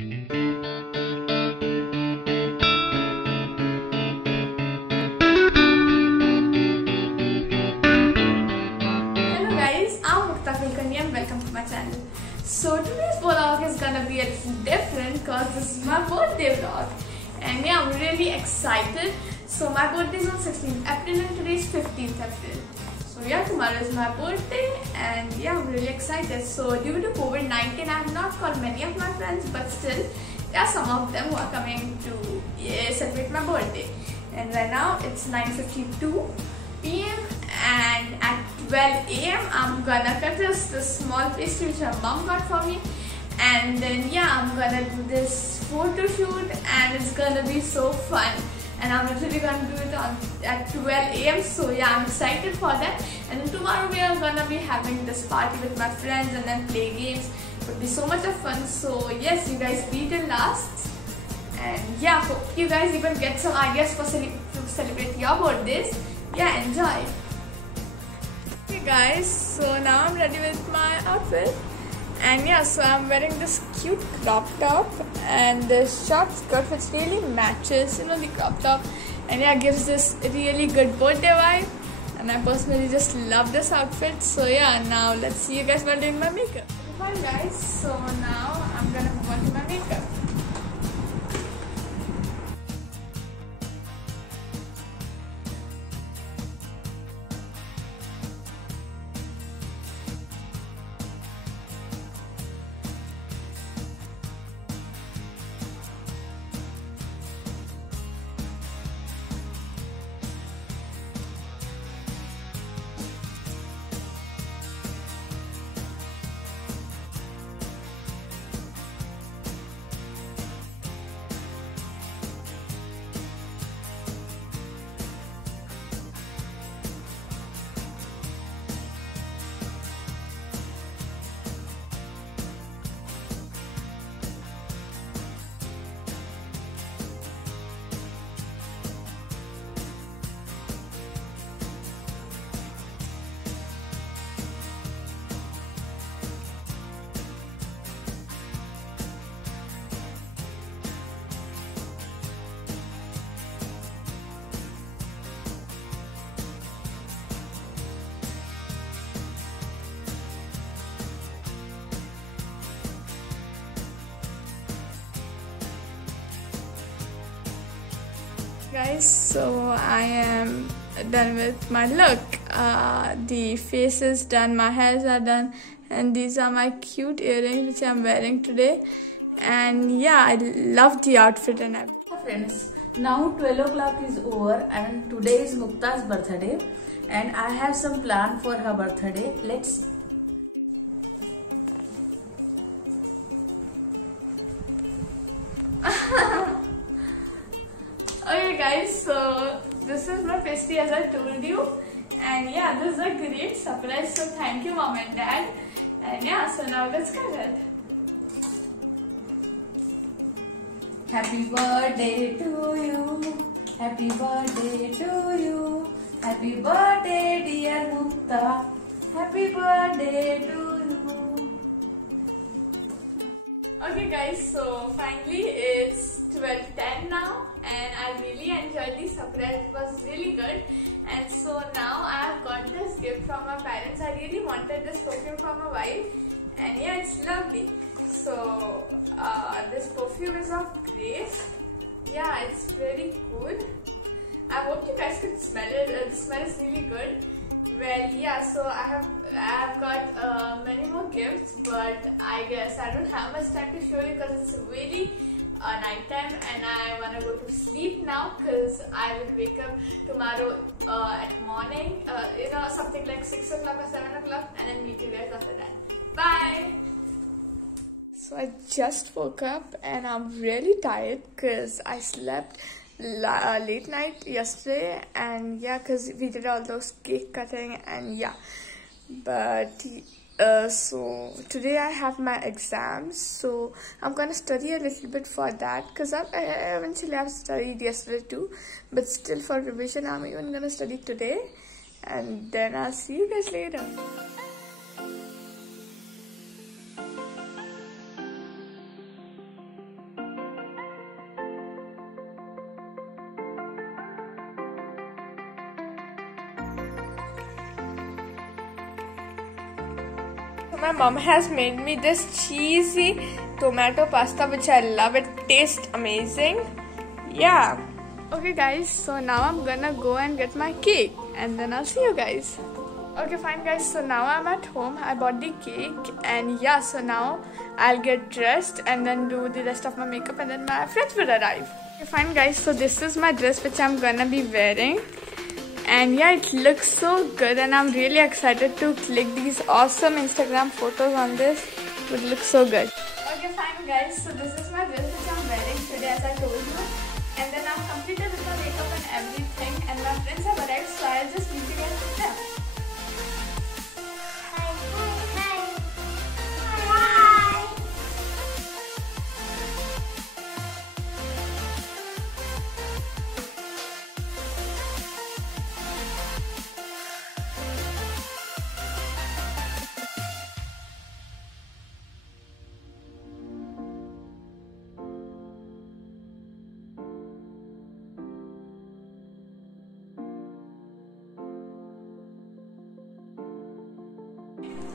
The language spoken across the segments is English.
guys, I'm Mukta Kulkarni and welcome to my channel. So today's vlog is gonna be a little different because this is my birthday vlog, and yeah, I'm really excited. So my birthday is on 16th April and today is 15th April. So yeah, tomorrow is my birthday and yeah, I'm really excited. So due to COVID-19, I have not called many of my friends, but still there are some of them who are coming to celebrate my birthday. And right now it's 9:52 p.m. and at 12 a.m. I'm gonna cut this small pastry which my mom got for me, and then yeah, I'm gonna do this photo shoot and it's gonna be so fun, and I'm literally gonna do it at 12 a.m. So yeah, I'm excited for that. And then tomorrow we are gonna be having this party with my friends and then play games. It would be so much of fun. So yes, you guys be till last, and yeah, hope you guys even get some ideas for to celebrate your birthdays. Yeah, enjoy. Hey guys, so now I'm ready with my outfit, and yeah, so I'm wearing this cute crop top and this short skirt which really matches, you know, the crop top, and yeah, gives this really good birthday vibe, and I personally just love this outfit. So yeah, now let's see you guys while doing my makeup. Hi guys, so now I'm gonna move on to my makeup. Guys, so I am done with my look. The face is done, my hairs are done, and these are my cute earrings which I'm wearing today. And yeah, I love the outfit and everything. Friends, now 12 o'clock is over and today is Mukta's birthday, and I have some plan for her birthday. Let's see. Okay guys, so this is my pastry as I told you, and yeah, this is a great surprise, so thank you mom and dad. And yeah, so now let's cut it. Happy birthday to you, happy birthday to you, happy birthday dear Mukta, happy birthday to you. Okay guys, so finally it's 12:10 now, and I really enjoyed the surprise. It was really good. And so now I have got this gift from my parents. I really wanted this perfume from a while, and yeah, it's lovely. So this perfume is of Grace. Yeah, it's very good. I hope you guys could smell it. The smell is really good. Well, yeah, so I have got many more gifts, but I guess I don't have much time to show you because it's really night time and I want to go to sleep now, because I will wake up tomorrow at morning, you know, something like 6 o'clock or 7 o'clock, and then meet you guys after that. Bye! So I just woke up and I'm really tired because I slept late night yesterday, and yeah, because we did all those cake cutting and yeah, but so today I have my exams, so I'm gonna study a little bit for that, because eventually I've studied yesterday too, but still for revision I'm even gonna study today, and then I'll see you guys later. my mom has made me this cheesy tomato pasta which I love. It tastes amazing. Yeah. Okay guys, so now I'm gonna go and get my cake and then I'll see you guys. Okay fine guys, so now I'm at home. I bought the cake and yeah, so now I'll get dressed and then do the rest of my makeup and then my friends will arrive. Okay fine guys, so this is my dress which I'm gonna be wearing. And yeah, it looks so good and I'm really excited to click these awesome Instagram photos on this. It would look so good. Okay fine guys, so this is my dress which I'm wearing today as I told you. And then I'm completed with my makeup and everything and my friends have arrived, so I'll just meet you guys with them.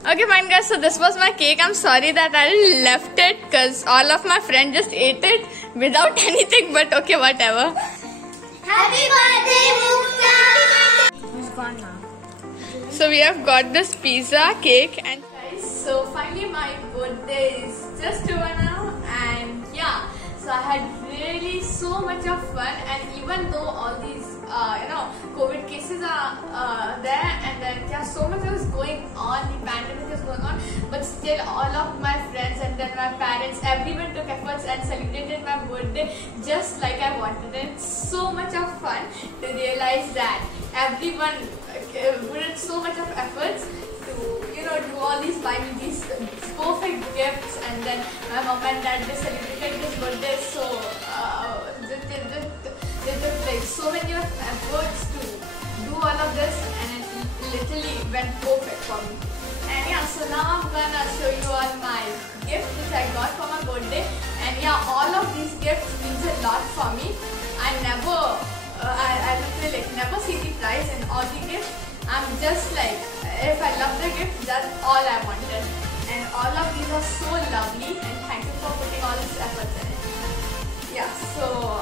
Okay fine guys, so this was my cake. I'm sorry that I left it because all of my friends just ate it without anything, but okay, whatever. Happy birthday, Mukta! It's gone now. So we have got this pizza cake and guys, so finally my birthday is just over now and yeah, so I had really so much of fun, and even though all these COVID cases are there and then yeah, so much was going on, the pandemic is going on, but still all of my friends and then my parents, everyone took efforts and celebrated my birthday just like I wanted it. So much of fun to realize that everyone put in so much of efforts to do all these, buy me these perfect gifts, and then my mom and dad, they celebrated this birthday so they took like so many of efforts to do all of this, and it literally went perfect for me. And yeah, so now I'm gonna show you all my gifts which I got for my birthday, and yeah, all of these gifts means a lot for me. I literally never see the price in all the gifts. I'm just like, if I love the gift, that's all I wanted. And all of these are so lovely, and thank you for putting all this effort in it. Yeah, so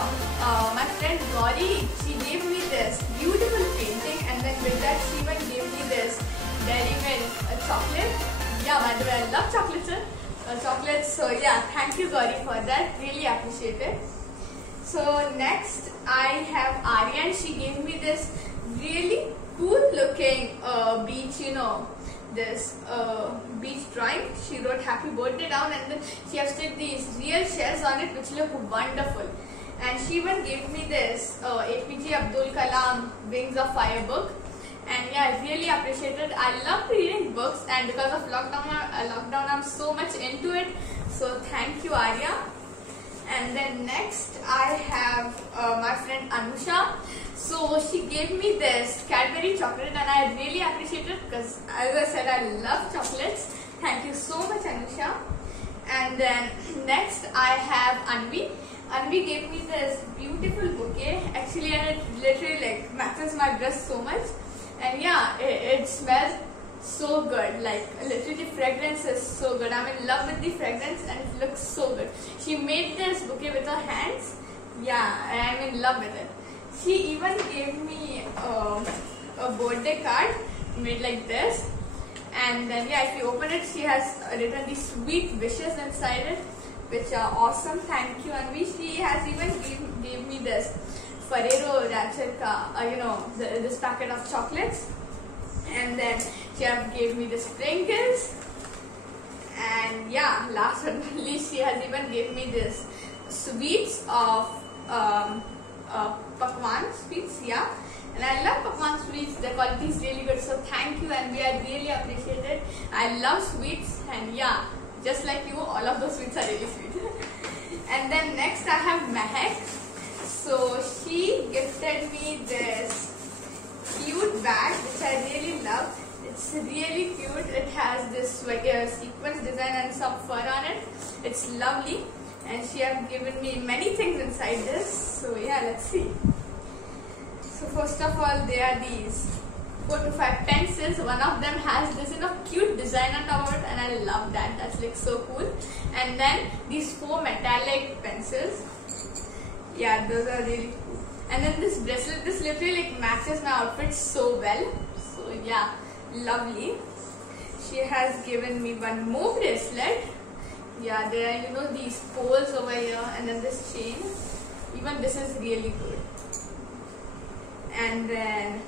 my friend Gauri, she gave me this beautiful painting, and then with that she even gave me this Dairy Milk chocolate. Yeah, by the way, I love chocolates. So yeah, thank you Gauri for that. Really appreciate it. So next I have Arya, and she gave me this really cool looking beach, this beach drawing. She wrote happy birthday down, and then she has stick these real shells on it which look wonderful. And she even gave me this APJ Abdul Kalam Wings of Fire book, and yeah, I really appreciate it. I love reading books, and because of lockdown I'm so much into it, so thank you Arya. And then next I have my friend Anusha. So she gave me this Cadbury chocolate, and I really appreciate it because, as I said, I love chocolates. Thank you so much Anusha. And then next I have Anvi. Anvi gave me this beautiful bouquet actually, and it literally matches my dress so much. And yeah, it smells so good, like literally the fragrance is so good. I'm in love with the fragrance and it looks so good. She made this bouquet with her hands. Yeah, I'm in love with it. She even gave me a birthday card made like this, and then yeah, if you open it, she has written these sweet wishes inside it which are awesome. Thank you Anvi. She has even gave me this Ferrero Rocher this packet of chocolates, and then she have gave me the sprinkles, and yeah, last but not least, she has even gave me this sweets of Pakwan sweets. Yeah, and I love Pakwan sweets. The quality is really good, so thank you, and I really appreciate it. I love sweets, and yeah, just like you, all of those sweets are really sweet. And then next I have Mehak. So she gifted me this cute bag which I really love. It's really cute. It has this sequence design and some fur on it. It's lovely, and she has given me many things inside this. So yeah, let's see. So first of all, there are these 4 to 5 pencils. One of them has this cute design on top of it, and I love that. That's like so cool. And then these 4 metallic pencils. Yeah, those are really cool. And then this bracelet, this literally like matches my outfit so well. So yeah, lovely. She has given me one more bracelet. Yeah, there are these poles over here, and then this chain. Even this is really good. And then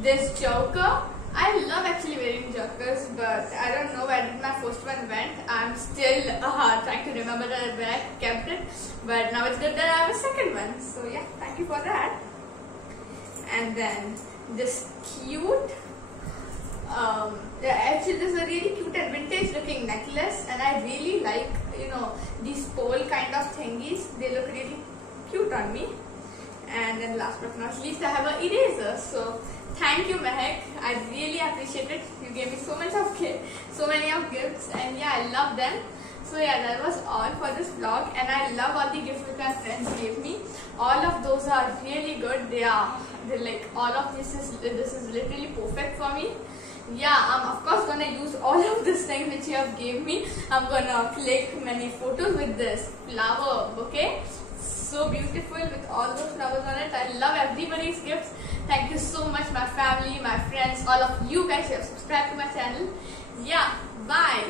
this choker. I love actually wearing chokers, but I don't know where did my first one went. I'm still trying to remember where I kept it, but now it's good that I have a second one. So yeah, thank you for that. And then this cute, actually this is a really cute and vintage looking necklace, and I really like these pole kind of thingies. They look really cute on me. And then last but not least, I have an eraser. So thank you, Mehak. I really appreciate it. You gave me so many of gifts, and yeah, I love them. So yeah, that was all for this vlog, and I love all the gifts that my friends gave me. All of those are really good. They're like, all of this is literally perfect for me. Yeah, I'm of course gonna use all of these things which you have gave me. I'm gonna click many photos with this flower bouquet. So beautiful with all those flowers on it. I love everybody's gifts. Thank you so much, my family, my friends, all of you guys who have subscribed to my channel. Yeah, bye.